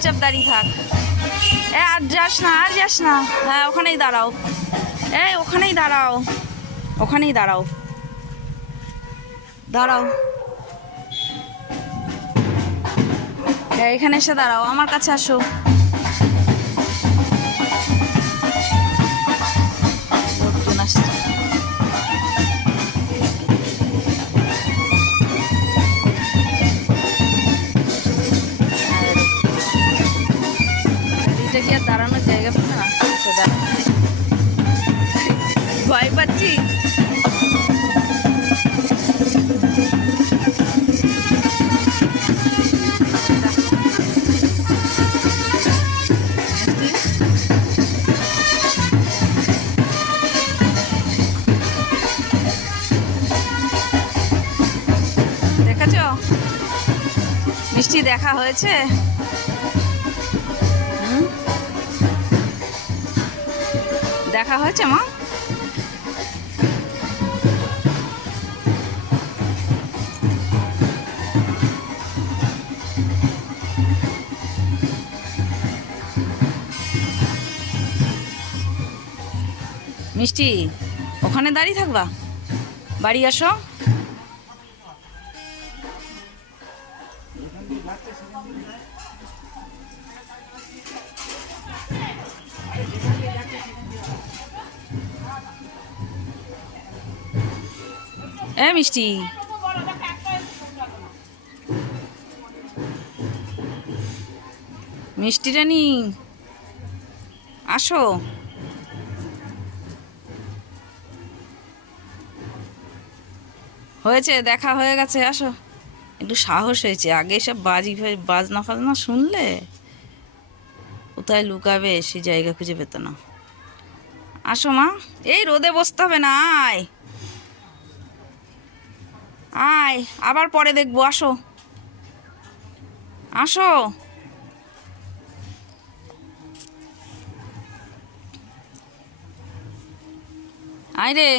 চুপচাপ দাঁড়িয়ে থাক। আর যাস না, আর যাস না। হ্যাঁ, ওখানেই দাঁড়াও। ওখানেই দাঁড়াও, ওখানেই দাঁড়াও, দাঁড়াও। এখানে এসে দাঁড়াও, আমার কাছে আসো। লোকজন আসছে। এটা কি আর দাঁড়ানোর জায়গা পাবে না? আচ্ছা, দাঁড়া। ভয় পাচ্ছি। দেখেছ মিষ্টি, দেখা হয়েছে? দেখা হয়েছে মা? মিষ্টি, ওখানে দাঁড়িয়ে থাকবা? বাড়ি আসো। মিষ্টি, মিষ্টি রানী, আসো। হয়েছে, দেখা হয়ে গেছে, আসো। একটু সাহস হয়েছে, আগে সব বাজনা ফাজনা শুনলে কোথায় লুকাবে সেই জায়গা খুঁজে পেত না। আসো মা, এই রোদে বসতে হবে না, আয় আয়, আবার পরে দেখবো, আসো আসো। আয় রে।